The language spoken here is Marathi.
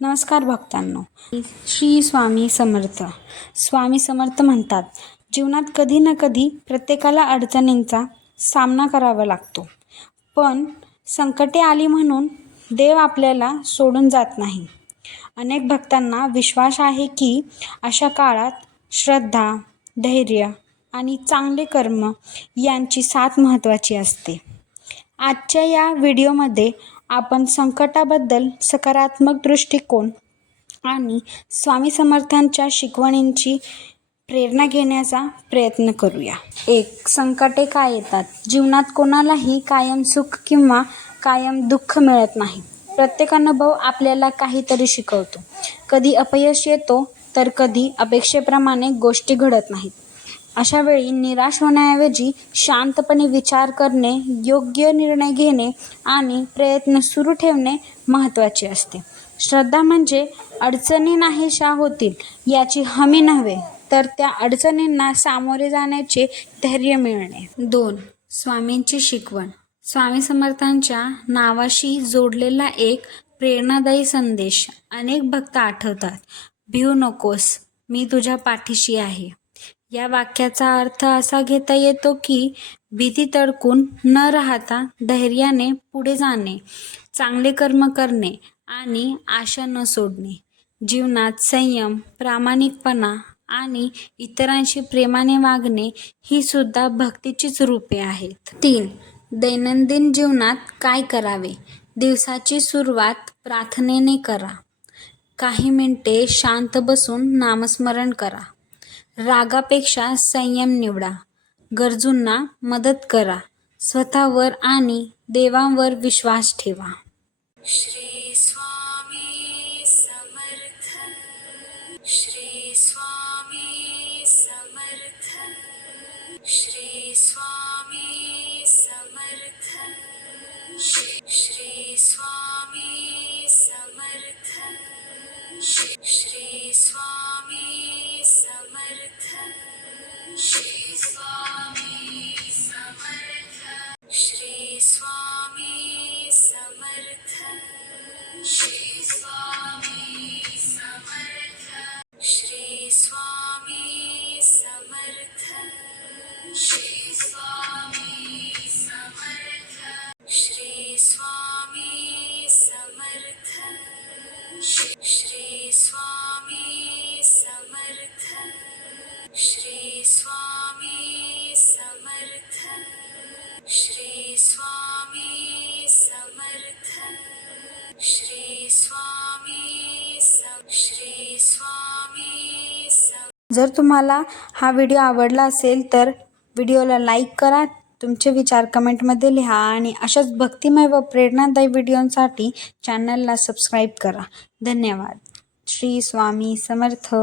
नमस्कार भक्तांनो. श्री स्वामी समर्थ. स्वामी समर्थ म्हणतात, जीवनात कधी ना कधी प्रत्येकाला अडचणींचा सामना करावा लागतो, पण संकटे आली म्हणून देव आपल्याला सोडून जात नाही. अनेक भक्तांना विश्वास आहे की अशा काळात श्रद्धा, धैर्य आणि चांगले कर्म यांची साथ महत्त्वाची असते. आजच्या या व्हिडिओमध्ये आपण संकटाबद्दल सकारात्मक दृष्टिकोन आणि स्वामी समर्थांच्या शिकवणींची प्रेरणा घेण्याचा प्रयत्न करूया. 1. संकटे का येतात? जीवनात कोणालाही कायम सुख किंवा कायम दुःख मिळत नाही. प्रत्येक अनुभव आपल्याला काहीतरी शिकवतो. कधी अपयश येतो तर कधी अपेक्षेप्रमाणे गोष्टी घडत नाहीत. अशा वेळी निराश होण्याऐवजी शांतपणे विचार करणे, योग्य निर्णय घेणे आणि प्रयत्न सुरू ठेवणे महत्त्वाचे असते. श्रद्धा म्हणजे अडचणी नाहीशा होतील याची हमी नव्हे, तर त्या अडचणींना सामोरे जाण्याचे धैर्य मिळणे. 2. स्वामींची शिकवण. स्वामी समर्थांच्या नावाशी जोडलेला एक प्रेरणादायी संदेश अनेक भक्त आठवतात. भिवू नकोस, मी तुझ्या पाठीशी आहे. या वाक्याचा अर्थ असा घेता येतो की भीती तडकून न राहता धैर्याने पुढे जाणे, चांगले कर्म करणे आणि आशा न सोडणे. जीवनात संयम, प्रामाणिकपणा आणि इतरांशी प्रेमाने वागणे ही सुद्धा भक्तीचीच रूपे आहेत. 3. दैनंदिन जीवनात काय करावे? दिवसाची सुरुवात प्रार्थनेने करा. काही मिनिटे शांत बसून नामस्मरण करा. रागापेक्षा संयम निवडा. गरजूंना मदत करा. स्वतःवर आणि देवांवर विश्वास ठेवा. श्री स्वामी समर्थ. श्री स्वामी समर्थ. श्री स्वामी समर्थ. श्री स्वामी समर्थ. श्री स्वामी समर्थ. श्री स्वामी समर्थ. श्री स्वामी समर्थ. श्री स्वामी समर्थ. श्री स्वामी समर्थ. श्री स्वामी समर्थ. श्री स्वामी समर्थ. श्री स्वामी समर्थ. श्री स्वामी समर्थ. श्री स्वामी समर्थ. श्री स्वामी श्री स्वामी. जर तुम्हाला हा व्हिडिओ आवडला असेल तर व्हिडिओला लाईक करा, तुमचे विचार कमेंटमध्ये लिहा आणि अशाच भक्तिमय व प्रेरणादायी व्हिडिओंसाठी चॅनलला सबस्क्राईब करा. धन्यवाद. श्री स्वामी समर्थ.